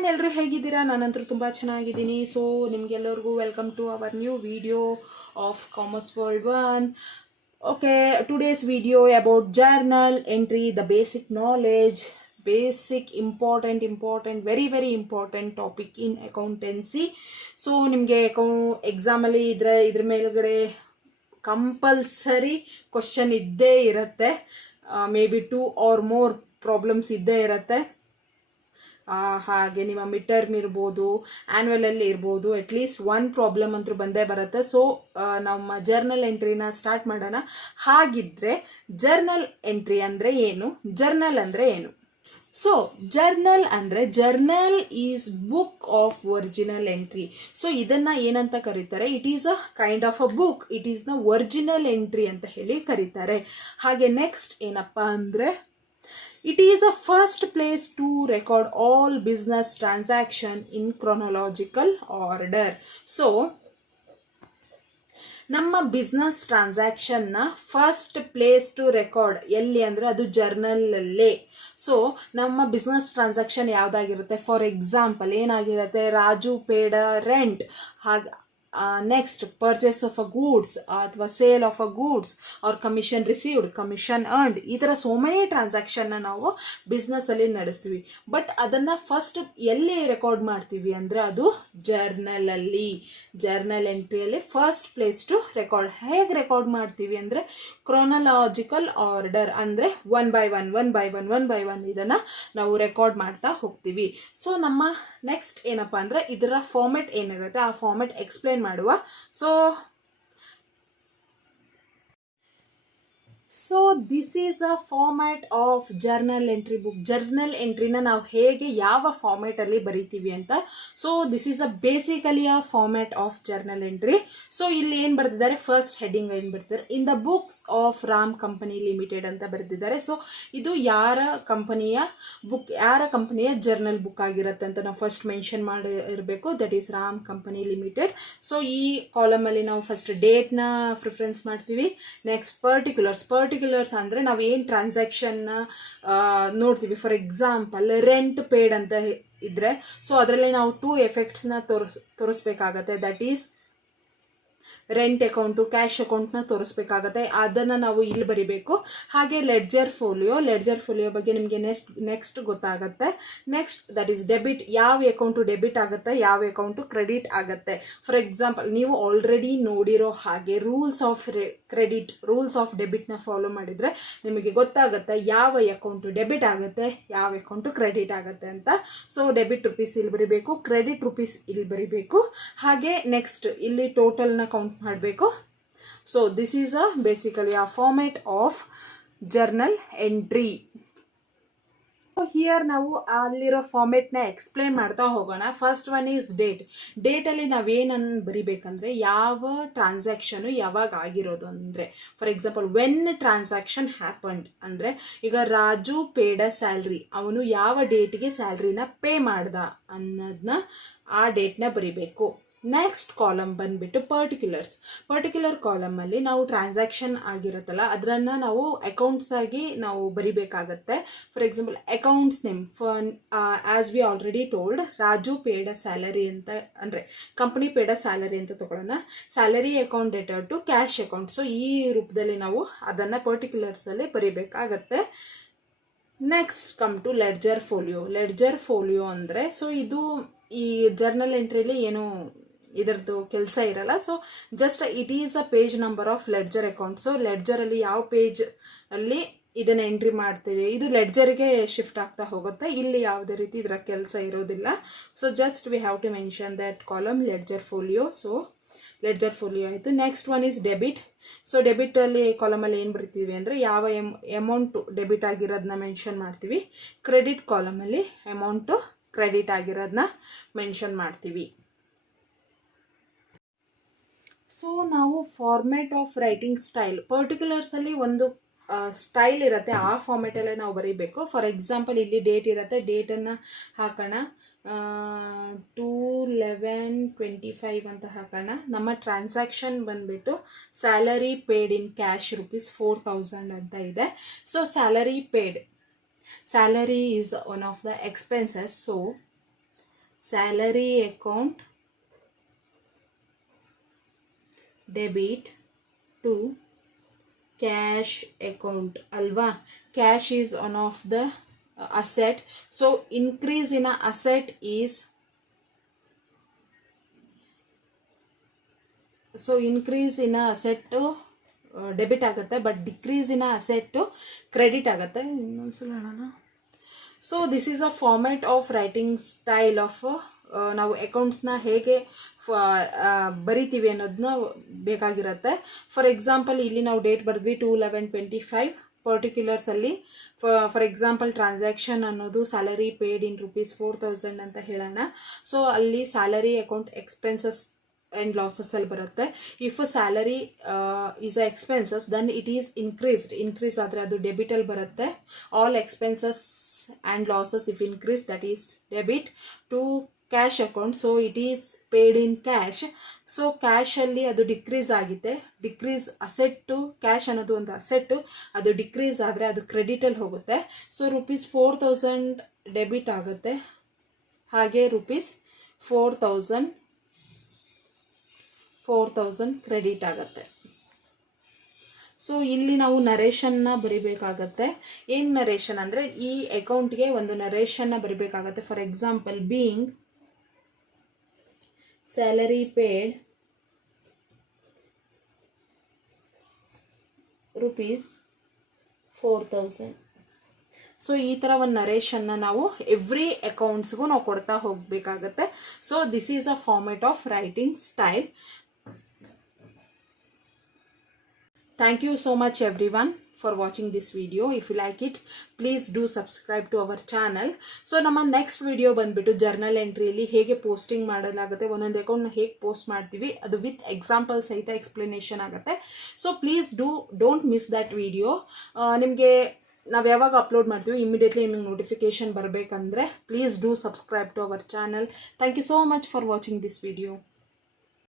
Everyone, ಎಲ್ಲರೂ ಹೇಗಿದ್ದೀರಾ? ನಾನಂತೂ ತುಂಬ ಚೆನ್ನಾಗಿದ್ದೀನಿ. ಸೊ ನಿಮಗೆಲ್ಲರಿಗೂ welcome to our new video of commerce world 1. Okay, today's video about journal entry, the basic knowledge, basic important very important topic in accountancy. So ನಿಮಗೆ ಎಕ್ಸಾಮಲ್ಲಿ ಇದ್ರ ಮೇಲ್ಗಡೆ ಕಂಪಲ್ಸರಿ ಕ್ವಶನ್ ಇದ್ದೇ ಇರುತ್ತೆ. May be 2 or more problems ಇದ್ದೇ ಇರುತ್ತೆ. ಹಾಗೆ ನಿಮ್ಮ ಮಿಡ್ ಟರ್ಮ್ ಇರ್ಬೋದು, ಆ್ಯನ್ಯುವಲ್ ಅಲ್ಲಿ ಇರ್ಬೋದು, ಅಟ್ಲೀಸ್ಟ್ 1 ಪ್ರಾಬ್ಲಮ್ ಅಂತೂ ಬಂದೇ ಬರುತ್ತೆ. ಸೊ ನಮ್ಮ ಜರ್ನಲ್ ಎಂಟ್ರಿನ ಸ್ಟಾರ್ಟ್ ಮಾಡೋಣ. ಹಾಗಿದ್ರೆ ಜರ್ನಲ್ ಎಂಟ್ರಿ ಅಂದರೆ ಏನು? ಜರ್ನಲ್ ಅಂದರೆ ಏನು? So journal is book of original entry. So ಇದನ್ನ ಏನಂತ ಕರೀತಾರೆ? It is a kind of a book. It is the original entry ಅಂತ ಹೇಳಿ ಕರೀತಾರೆ. ಹಾಗೆ ನೆಕ್ಸ್ಟ್ ಏನಪ್ಪಾ ಅಂದ್ರೆ, it is the first place to record all business transaction in chronological order. So ನಮ್ಮ ಬಿಸ್ನೆಸ್ ಟ್ರಾನ್ಸಾಕ್ಷನ್ನ ಫಸ್ಟ್ ಪ್ಲೇಸ್ ಟು ರೆಕಾರ್ಡ್ ಎಲ್ಲಿ ಅಂದರೆ ಅದು ಜರ್ನಲಲ್ಲೇ. ಸೊ ನಮ್ಮ ಬಿಸ್ನೆಸ್ ಟ್ರಾನ್ಸಾಕ್ಷನ್ ಯಾವುದಾಗಿರುತ್ತೆ? ಫಾರ್ ಎಕ್ಸಾಂಪಲ್ ಏನಾಗಿರುತ್ತೆ? ರಾಜು ಪೇಡ ರೆಂಟ್, ಹಾಗೆ next purchase of a goods ಅಥವಾ sale of a goods or commission received, commission earned, ಈ ಥರ ಸೋ ಮೆನಿ ಟ್ರಾನ್ಸಾಕ್ಷನ್ನ ನಾವು ಬಿಸ್ನೆಸ್ಸಲ್ಲಿ ನಡೆಸ್ತೀವಿ. ಬಟ್ ಅದನ್ನು ಫಸ್ಟ್ ಎಲ್ಲಿ ರೆಕಾರ್ಡ್ ಮಾಡ್ತೀವಿ ಅಂದರೆ ಅದು ಜರ್ನಲಲ್ಲಿ. ಜರ್ನಲ್ ಎಂಟ್ರಿಯಲ್ಲಿ ಫಸ್ಟ್ ಪ್ಲೇಸ್ ಟು ರೆಕಾರ್ಡ್. ಹೇಗೆ ರೆಕಾರ್ಡ್ ಮಾಡ್ತೀವಿ ಅಂದರೆ ಕ್ರೋನಲಾಜಿಕಲ್ ಆರ್ಡರ್, ಅಂದರೆ ಒನ್ ಬೈ ಒನ್ ಇದನ್ನು ನಾವು ರೆಕಾರ್ಡ್ ಮಾಡ್ತಾ ಹೋಗ್ತೀವಿ. ಸೊ ನಮ್ಮ ನೆಕ್ಸ್ಟ್ ಏನಪ್ಪ ಅಂದರೆ ಇದರ ಫಾರ್ಮೆಟ್ ಏನಿರುತ್ತೆ ಆ ಫಾರ್ಮೆಟ್ ಎಕ್ಸ್ಪ್ಲೇನ್ ಮಾಡುವ. So this is the format of journal entry book. Journal ಎಂಟ್ರಿನ ನಾವು ಹೇಗೆ ಯಾವ ಫಾರ್ಮ್ಯಾಟಲ್ಲಿ ಬರಿತೀವಿ ಅಂತ. So this is a basically a format of journal entry. So ಇಲ್ಲಿ ಏನು ಬರೆದಿದ್ದಾರೆ? ಫಸ್ಟ್ ಹೆಡ್ಡಿಂಗ್ ಏನು ಬರ್ತಿದ್ದಾರೆ? In the books of Ram company limited ಅಂತ ಬರೆದಿದ್ದಾರೆ. ಸೊ ಇದು ಯಾರ ಕಂಪನಿಯ ಜರ್ನಲ್ ಬುಕ್ ಆಗಿರುತ್ತೆ ಅಂತ ನಾವು ಫಸ್ಟ್ ಮೆನ್ಷನ್ ಮಾಡಿ ಇರಬೇಕು. That is Ram company limited. So ಈ ಕಾಲಮಲ್ಲಿ ನಾವು ಫಸ್ಟ್ ಡೇಟ್ನ ಪ್ರಿಫರೆನ್ಸ್ ಮಾಡ್ತೀವಿ. ನೆಕ್ಸ್ಟ್ ಪರ್ಟಿಕ್ಯುಲರ್ಸ್ ಅಂದರೆ ನಾವು ಏನು ಟ್ರಾನ್ಸಾಕ್ಷನ್ನ ನೋಡ್ತೀವಿ. ಫಾರ್ ಎಕ್ಸಾಂಪಲ್ ರೆಂಟ್ ಪೇಡ್ ಅಂತ ಇದ್ರೆ, ಸೊ ಅದರಲ್ಲಿ ನಾವು 2 ಎಫೆಕ್ಟ್ಸ್ನ ತೋರಿಸ್ಬೇಕಾಗತ್ತೆ. That is rent account, cash ಅಕೌಂಟ್ನ ತೋರಿಸ್ಬೇಕಾಗತ್ತೆ. ಅದನ್ನು ನಾವು ಇಲ್ಲಿ ಬರಿಬೇಕು. ಹಾಗೆ ಲೆಡ್ಜರ್ ಫೋಲಿಯೋ ಬಗ್ಗೆ ನಿಮಗೆ ನೆಕ್ಸ್ಟ್ ಗೊತ್ತಾಗುತ್ತೆ. Next that is debit. ಯಾವ ಅಕೌಂಟು ಡೆಬಿಟ್ ಆಗುತ್ತೆ, ಯಾವ ಅಕೌಂಟು ಕ್ರೆಡಿಟ್ ಆಗುತ್ತೆ. ಫಾರ್ ಎಕ್ಸಾಂಪಲ್ ನೀವು ಆಲ್ರೆಡಿ ನೋಡಿರೋ ಹಾಗೆ ರೂಲ್ಸ್ ಆಫ್ ಡೆಬಿಟ್ನ ಫಾಲೋ ಮಾಡಿದರೆ ನಿಮಗೆ ಗೊತ್ತಾಗುತ್ತೆ ಯಾವ ಅಕೌಂಟು ಡೆಬಿಟ್ ಆಗುತ್ತೆ, ಯಾವ ಅಕೌಂಟು ಕ್ರೆಡಿಟ್ ಆಗುತ್ತೆ ಅಂತ. ಸೊ ಡೆಬಿಟ್ ರುಪೀಸ್ ಇಲ್ಲಿ ಬರಿಬೇಕು, ಕ್ರೆಡಿಟ್ ರುಪೀಸ್ ಇಲ್ಲಿ ಬರಿಬೇಕು. ಹಾಗೆ ನೆಕ್ಸ್ಟ್ ಇಲ್ಲಿ ಟೋಟಲ್ನ ಕೌಂಟ್ ಮಾಡಬೇಕು. So this is basically a format of journal entry. Here ನಾವು ಅಲ್ಲಿರೋ ಫಾರ್ಮೆಟ್ನ ಎಕ್ಸ್ಪ್ಲೇನ್ ಮಾಡ್ತಾ ಹೋಗೋಣ. ಫಸ್ಟ್ ಒನ್ ಈಸ್ ಡೇಟಲ್ಲಿ ನಾವೇನನ್ನು ಬರಿಬೇಕಂದ್ರೆ ಯಾವ ಟ್ರಾನ್ಸಾಕ್ಷನ್ ಯಾವಾಗ ಆಗಿರೋದು ಅಂದರೆ, for example when transaction happened ಅಂದರೆ ಈಗ ರಾಜು ಪೇಡ ಸ್ಯಾಲ್ರಿ, ಅವನು ಯಾವ ಡೇಟ್ಗೆ ಸ್ಯಾಲ್ರಿನ ಪೇ ಮಾಡ್ದ ಅನ್ನೋದನ್ನ ಆ ಡೇಟ್ನ ಬರಿಬೇಕು. ನೆಕ್ಸ್ಟ್ ಕಾಲಮ್ ಬಂದ್ಬಿಟ್ಟು ಪರ್ಟಿಕ್ಯುಲರ್ ಕಾಲಮಲ್ಲಿ ನಾವು ಟ್ರಾನ್ಸಾಕ್ಷನ್ ಆಗಿರುತ್ತಲ್ಲ ಅದನ್ನು ನಾವು ಅಕೌಂಟ್ಸ್ ಆಗಿ ನಾವು ಬರಿಬೇಕಾಗತ್ತೆ. For example accounts name, as we already told, Raju paid salary ಅಂತ ಅಂದರೆ ಕಂಪನಿ ಪೇಡ ಸ್ಯಾಲರಿ ಅಂತ ತಗೊಳ್ಳೋಣ. Salary account debtor to cash account. So ಈ ರೂಪದಲ್ಲಿ ನಾವು ಅದನ್ನು ಪರ್ಟಿಕ್ಯುಲರ್ಸಲ್ಲಿ ಬರಿಬೇಕಾಗತ್ತೆ. Next come to ledger folio ಅಂದರೆ, ಸೊ ಇದು ಈ ಜರ್ನಲ್ ಎಂಟ್ರಿಲಿ ಏನು ಇದರದ್ದು ಕೆಲಸ ಇರಲ್ಲ. So just it is a page number of ledger account. So ಲೆಡ್ಜರಲ್ಲಿ ಯಾವ ಪೇಜ್ ಅಲ್ಲಿ ಇದನ್ನ ಎಂಟ್ರಿ ಮಾಡ್ತೀವಿ, ಇದು ಲೆಡ್ಜರ್ಗೆ ಶಿಫ್ಟ್ ಆಗ್ತಾ ಹೋಗುತ್ತೆ. ಇಲ್ಲಿ ಯಾವುದೇ ರೀತಿ ಇದರ ಕೆಲಸ ಇರೋದಿಲ್ಲ. So just we have to mention that column ledger folio. So ledger folio ಆಯಿತು. Next one is debit. So ಡೆಬಿಟಲ್ಲಿ ಕಾಲಮಲ್ಲಿ ಏನು ಬರಿತೀವಿ ಅಂದರೆ ಯಾವ ಅಮೌಂಟು ಡೆಬಿಟ್ ಆಗಿರೋದನ್ನ ಮೆನ್ಷನ್ ಮಾಡ್ತೀವಿ. ಕ್ರೆಡಿಟ್ ಕಾಲಮಲ್ಲಿ ಅಮೌಂಟು ಕ್ರೆಡಿಟ್ ಆಗಿರೋದನ್ನ ಮೆನ್ಷನ್ ಮಾಡ್ತೀವಿ. ಸೊ ನಾವು ಫಾರ್ಮ್ಯಾಟ್ ಆಫ್ ರೈಟಿಂಗ್ ಸ್ಟೈಲ್, ಪರ್ಟಿಕ್ಯುಲರ್ಸಲ್ಲಿ ಒಂದು ಸ್ಟೈಲ್ ಇರುತ್ತೆ, ಆ ಫಾರ್ಮ್ಯಾಟಲ್ಲೇ ನಾವು ಬರೀಬೇಕು. ಫಾರ್ ಎಕ್ಸಾಂಪಲ್ ಇಲ್ಲಿ ಡೇಟ್ ಇರುತ್ತೆ, ಡೇಟನ್ನು ಹಾಕೋಣ 2/11/25 ಅಂತ ಹಾಕೋಣ. ನಮ್ಮ ಟ್ರಾನ್ಸಾಕ್ಷನ್ ಬಂದ್ಬಿಟ್ಟು salary paid in cash rupees 4000 ಅಂತ ಇದೆ. So salary is one of the expenses. So salary account debit to cash account ಅಲ್ವಾ. Cash is one of the asset. So increase in asset is increase in asset debit ಆಗುತ್ತೆ, but decrease in asset credit ಆಗುತ್ತೆ. ಇನ್ನೊಂದ್ಸಲ ಹೇಳೋಣ. So this is a format of writing style of ನಾವು ಅಕೌಂಟ್ಸ್ನ ಹೇಗೆ ಬರಿತೀವಿ ಅನ್ನೋದನ್ನ ಬೇಕಾಗಿರುತ್ತೆ. ಫಾರ್ ಎಕ್ಸಾಂಪಲ್ ಇಲ್ಲಿ ನಾವು ಡೇಟ್ ಬರೆದ್ವಿ 2/11/25. ಪರ್ಟಿಕ್ಯುಲರ್ಸಲ್ಲಿ ಫಾರ್ ಎಕ್ಸಾಂಪಲ್ ಟ್ರಾನ್ಸಾಕ್ಷನ್ ಅನ್ನೋದು ಸ್ಯಾಲರಿ ಪೇಡ್ ಇನ್ ₹4,000 ಅಂತ ಹೇಳೋಣ. ಸೊ ಅಲ್ಲಿ salary account expenses and losses ಅಲ್ಲಿ ಬರುತ್ತೆ. If salary is a expenses then it is increase ಆದರೆ ಅದು ಡೆಬಿಟ್ ಅಲ್ಲಿ ಬರುತ್ತೆ. All expenses and losses if increase that is debit to cash account. So it is paid in cash. So ಕ್ಯಾಶಲ್ಲಿ ಅದು decrease ಆಗಿದೆ. Decrease asset, cash ಅನ್ನೋದು ಒಂದು asset, ಅದು ಡಿಕ್ರೀಸ್ ಆದರೆ ಅದು ಕ್ರೆಡಿಟಲ್ಲಿ ಹೋಗುತ್ತೆ. ಸೊ ₹4,000 ಡೆಬಿಟ್ ಆಗುತ್ತೆ, ಹಾಗೆ ₹4,000 ಕ್ರೆಡಿಟ್ ಆಗುತ್ತೆ. ಸೊ ಇಲ್ಲಿ ನಾವು ನರೇಷನ್ನ ಬರಿಬೇಕಾಗತ್ತೆ. ಏನು ನರೇಷನ್ ಅಂದರೆ ಈ ಅಕೌಂಟ್ಗೆ ಒಂದು ನರೇಷನ್ನ ಬರಿಬೇಕಾಗತ್ತೆ. For example being salary paid ₹4,000. So ಈ ಥರ ಒಂದು ನರೇಷನ್ನ ನಾವು ಎವ್ರಿ ಅಕೌಂಟ್ಸ್ಗೂ ನಾವು ಕೊಡ್ತಾ ಹೋಗಬೇಕಾಗತ್ತೆ. So this is a format of writing style. Thank you so much everyone for watching this video. If you like it, please do subscribe to our channel. So ನಮ್ಮ next video ಬಂದ್ಬಿಟ್ಟು journal ಎಂಟ್ರಿಯಲ್ಲಿ ಹೇಗೆ posting ಮಾಡಲಾಗುತ್ತೆ, ಒಂದೊಂದು ಅಕೌಂಟ್ನ ಹೇಗೆ post ಮಾಡ್ತೀವಿ, ಅದು ವಿತ್ ಎಕ್ಸಾಂಪಲ್ ಸಹಿತ ಎಕ್ಸ್ಪ್ಲನೇಷನ್ ಆಗುತ್ತೆ. So please don't miss that video. ನಿಮಗೆ ನಾವು ಯಾವಾಗ ಅಪ್ಲೋಡ್ ಮಾಡ್ತೀವಿ ಇಮಿಡಿಯೇಟ್ಲಿ ನಿಮಗೆ ನೋಟಿಫಿಕೇಶನ್ ಬರಬೇಕಂದ್ರೆ please do subscribe to our channel. Thank you so much for watching this video.